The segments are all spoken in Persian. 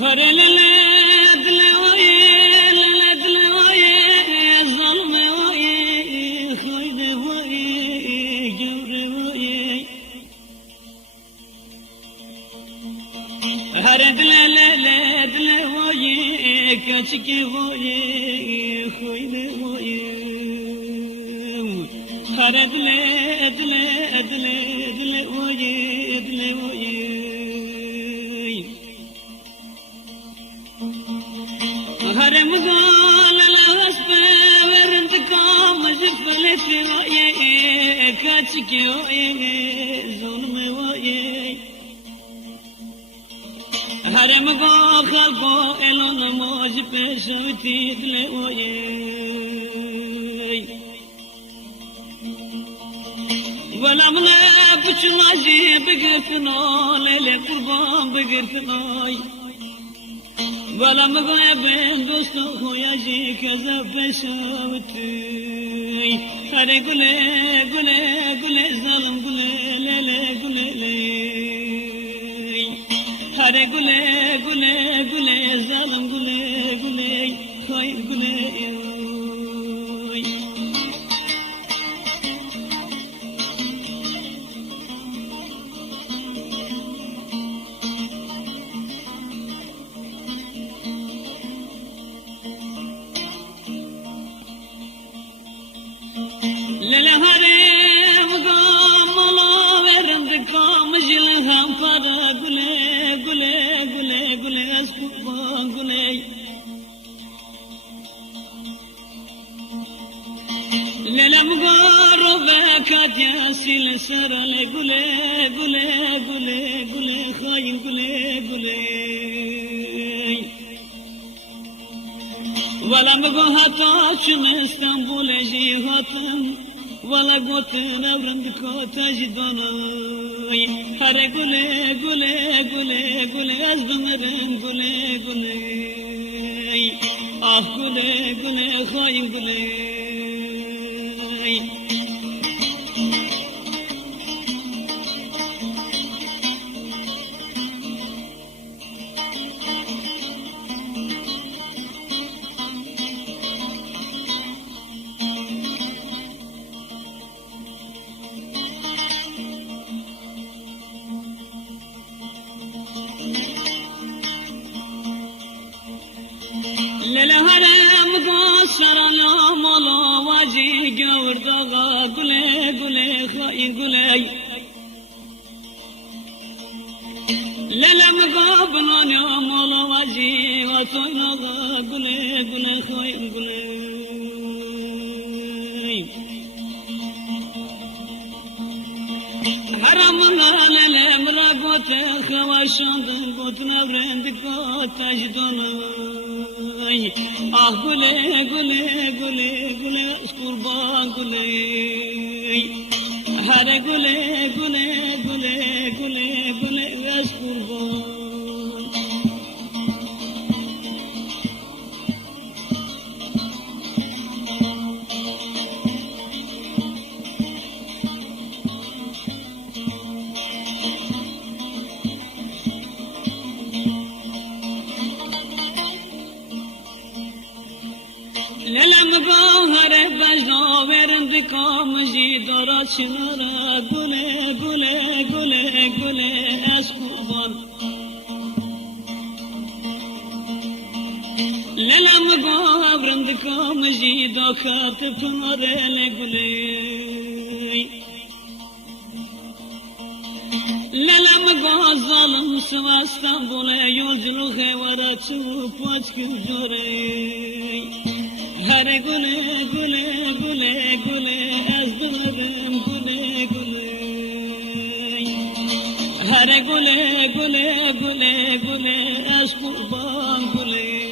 هر للد لوي للد لوي ظلم وي خيد وي جور وي هر للد لوي كشك وي خيد وي هر للد للد وي وي هرم قال الأسباب ورنتكام زفلت ويا كاتك ويا ظلم ويا هرم قال خلقو إلون موج بشوتي دلويا ولا ملا بشلاجي بقرتنا ليلة قربان بقرتنا ولا مغايا بين دوستو خويا جي كذا بشوتي هري قولي قولي قولي ظالم قولي ليلي قولي لي هري قولي قولي قولي ظالم قولي قولي خير قولي ياسين سر لي قولي قولي قولي قولي خاين قولي قولي ولا مقهتا شم اسطنبول جي هاتن ولا قوت نورندكو تجدوني هر قولي قولي قولي قولي ازبمرن قولي قولي قولي قولي خاين قولي للهرم قصر الأمل واجي قور دغا قولي قولي خاين قولي للمقابل يوم واجي وطنغا قولي قولي خاين قولي حرم الله للمرا قوت خواشان قوت نورند قوت تجدوني قولي قولي قولي قولي قربان قولي هر قولي قولي قولي قولي قولي قربان للم قوهر بجنا ورندكام جي دارا شنارا قولي قولي قولي قولي اسقوبان للم قوهر ورندكام جي داخات فناري قولي للم قوه ظالم سوا اسطنبول يولجلو خيوارا چوب پاچ جوري هر گله گله گله گله از دلم گله گله هر گله گله گله گله از قربان گله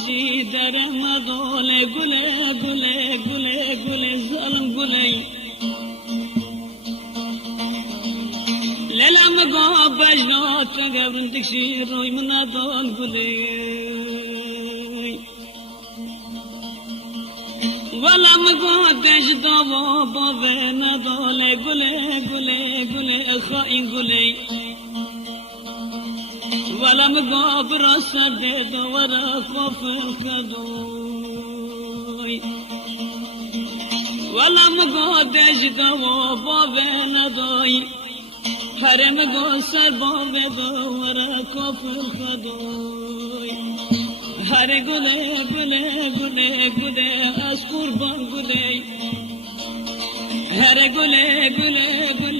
واجی در مدال گله گله گله گله ظالم گله للم گا بجنات قبرن تکشیر روی منادال گله ولم گا دجدا و باوه ندال گله گله گله خائن گله ولم گا برسد دورا خوف الخدوی ولم گا دجدا و باوه ندای حرم گو سر باوه دورا خوف الخدوی هر گله گله گله گله از قربان گله هر گله گله گله